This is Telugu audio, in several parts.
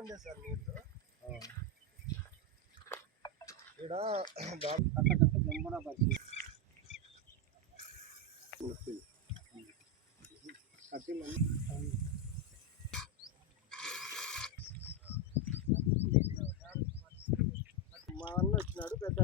ఉండే సార్ నీళ్ళు ఇక్కడ జంబున పరిస్థితి మా అన్న వచ్చినాడు పెద్ద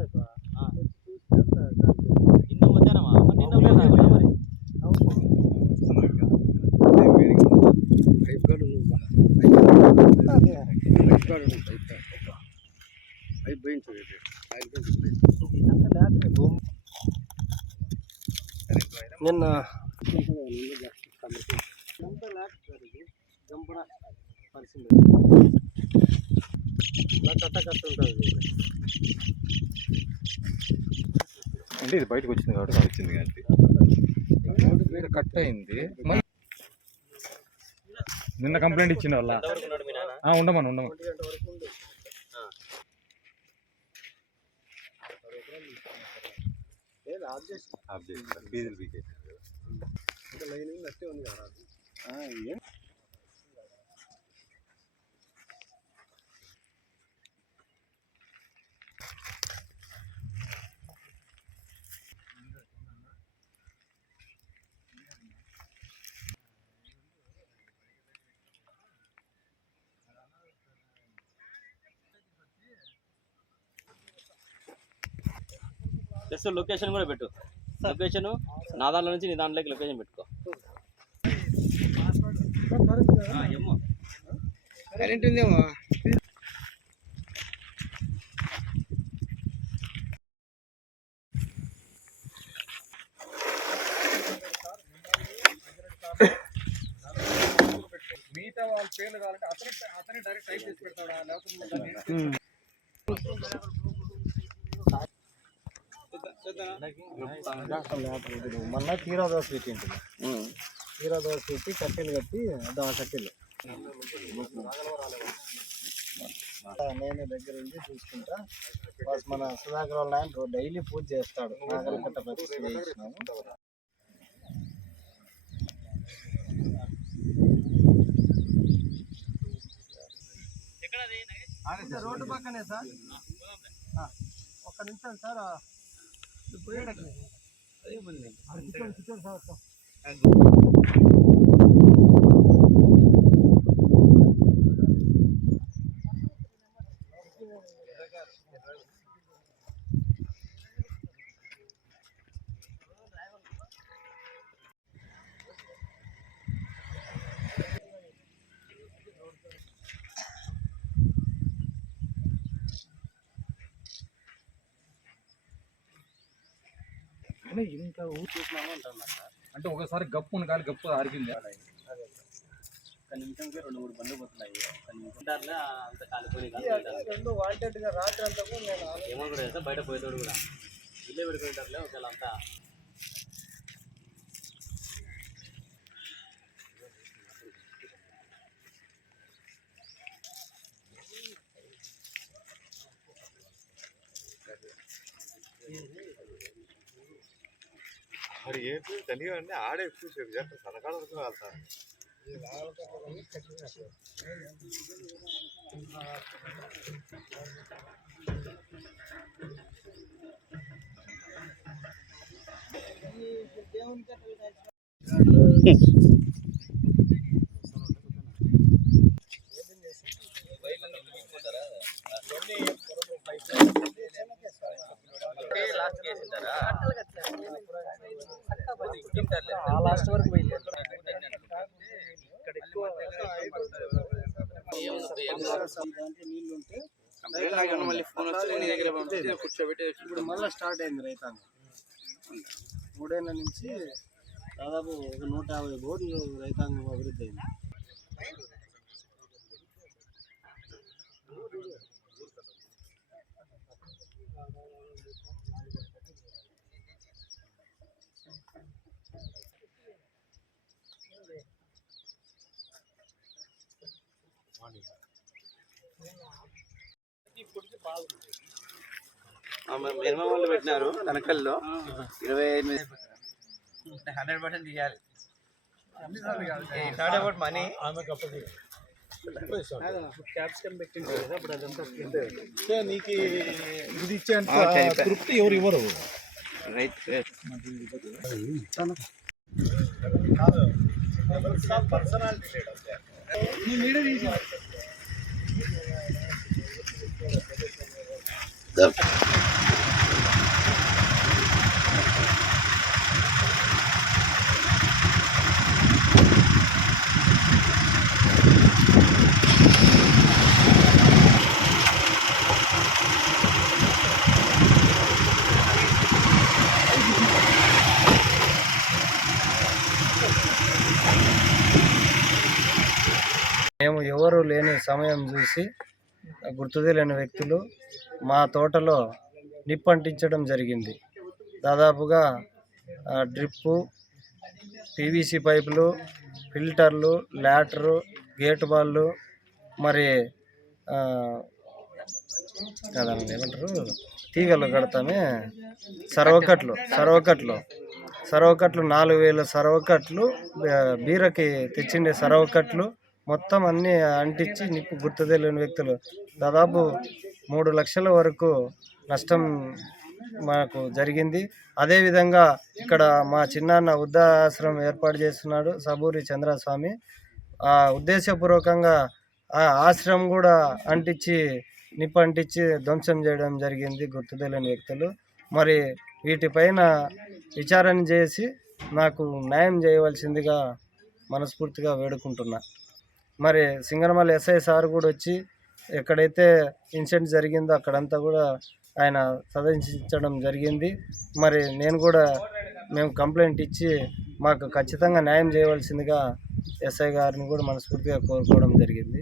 నిన్న జంపున పరిస్థితి కట్ట ఉంటుంది అంటే ఇది బయటకు వచ్చింది కాబట్టి వచ్చింది కాబట్టి వేరే కట్ అయింది. నిన్న కంప్లైంట్ ఇచ్చిన వాళ్ళ ఉండమని ఫీజులు పీకేసారు లైన్ అట్టే ఉంది కదా జస్ట్ లొకేషన్ కూడా పెట్టు. లొకేషన్ నా దాంట్లో నుంచి నీ దాంట్లోకి లొకేషన్ పెట్టుకో. కరెంట్ ఉందేమో మిగతా వాళ్ళ పేర్లు కావాలంటే అతనే డైరెక్ట్ టైప్ చేసి పెడతాడా లేకపోతే మొన్న కీరా దోశ పెట్టింది. కీరా దోశ పెట్టి కట్టెలు కట్టి కట్టెలు నేను దగ్గర ఉండి చూసుకుంటా. మన సుధాకర్ వాళ్ళ ఆయన డైలీ పూజ చేస్తాడు. నాగలకట్ట ప్రతిష్ఠ చేసినాము. రోడ్డు పక్కనే సార్. ఒక్క నిమిషం సార్. ఇంకా ఊరు చూసినాము అంటున్నా సార్. అంటే ఒకసారి గప్పు గాలి గప్పు అరిగింది. ఒక నిమిషంకి 2-3 బండ్లు పోతున్నాయి. అంత కాలిపోయి రెండు వాంటెడ్గా రాత్రి అంతా ఏమో కూడా చేస్తా. బయట పోయేటోడు కూడా ఇల్లే పెడుకుంటారులే ఒకవేళ అంతా. మరి ఏంటి తనిగా అండి ఆడే ఎక్కువ సేపు చేస్తారు. సన్నకాడ వరకు వెళ్తారు. లాస్ట్ వరకు పోయింది. నీళ్ళు ఉంటే ఇప్పుడు మళ్ళీ స్టార్ట్ అయింది రైతాంగం. 3 ఏళ్ళ నుంచి దాదాపు 150 బోర్లు రైతాంగం అభివృద్ధి అయింది. మినిమం వాళ్ళు పెట్టినారు తనకల్లో 28 100% తీయాలి. మనీ నీకు ఇది ఇచ్చేంత తృప్తి ఎవరు ఇవ్వరు. మేము ఎవరు లేని సమయం చూసి గుర్తు తెలియని వ్యక్తులు మా తోటలో నిప్పంటించడం జరిగింది. దాదాపుగా డ్రిప్పు, పీవీసీ పైపులు, ఫిల్టర్లు, లాటరు, గేట్ బాళ్ళు, మరి ఏమంటారు తీగలు కడతామే సర్వకట్లు 4000 సర్వకట్లు, బీరకి తెచ్చిండే సర్వకట్లు మొత్తం అన్నీ అంటించి నిప్పు గుర్తు తెలియని వ్యక్తులు దాదాపు 3 లక్షల వరకు నష్టం మాకు జరిగింది. అదేవిధంగా ఇక్కడ మా చిన్నాన్న వృద్ధాశ్రమం ఏర్పాటు చేస్తున్నాడు సబూరి చంద్రస్వామి. ఉద్దేశపూర్వకంగా ఆ ఆశ్రమం కూడా నిప్పు అంటించి ధ్వంసం చేయడం జరిగింది గుర్తు తెలియని వ్యక్తులు. మరి వీటిపైన విచారణ చేసి నాకు న్యాయం చేయవలసిందిగా మనస్ఫూర్తిగా వేడుకుంటున్నా. మరి సింగనమల ఎస్ఐ సార్ కూడా వచ్చి ఎక్కడైతే ఇన్సిడెంట్ జరిగిందో అక్కడంతా కూడా ఆయన సందర్శించడం జరిగింది. మరి మేము కంప్లైంట్ ఇచ్చి మాకు ఖచ్చితంగా న్యాయం చేయవలసిందిగా ఎస్ఐ గారిని కూడా మనస్ఫూర్తిగా కోరుకోవడం జరిగింది.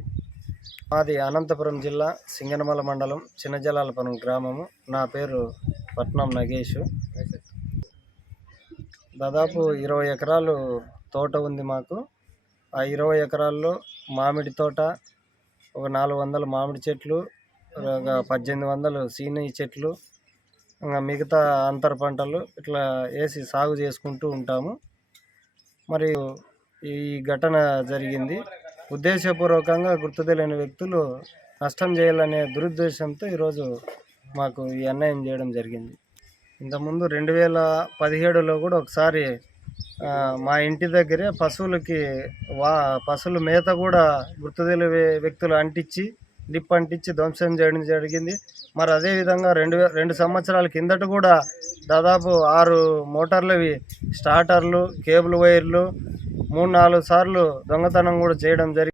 మాది అనంతపురం జిల్లా సింగనమల మండలం చిన్నజలాలపురం గ్రామము. నా పేరు పట్నం నగేష్. దాదాపు 20 ఎకరాలు తోట ఉంది మాకు. ఆ 20 ఎకరాల్లో మామిడి తోట, ఒక 400 మామిడి చెట్లు, ఒక 1800 సీని చెట్లు, ఇంకా మిగతా అంతర పంటలు ఇట్లా వేసి సాగు చేసుకుంటూ ఉంటాము. మరియు ఈ ఘటన జరిగింది. ఉద్దేశపూర్వకంగా గుర్తు తెలియని వ్యక్తులు నష్టం చేయాలనే దురుద్దేశంతో ఈరోజు మాకు ఈ అన్యాయం చేయడం జరిగింది. ఇంతకుముందు 2017లో కూడా ఒకసారి మా ఇంటి దగ్గరే పశువుల మేత కూడా గుర్తు తెలియని వ్యక్తులు నిప్పు అంటించి ధ్వంసం చేయడం జరిగింది. మరి అదేవిధంగా 2 సంవత్సరాల కిందట కూడా దాదాపు 6 మోటార్లవి స్టార్టర్లు, కేబుల్ వైర్లు 3-4 సార్లు దొంగతనం కూడా చేయడం జరిగింది.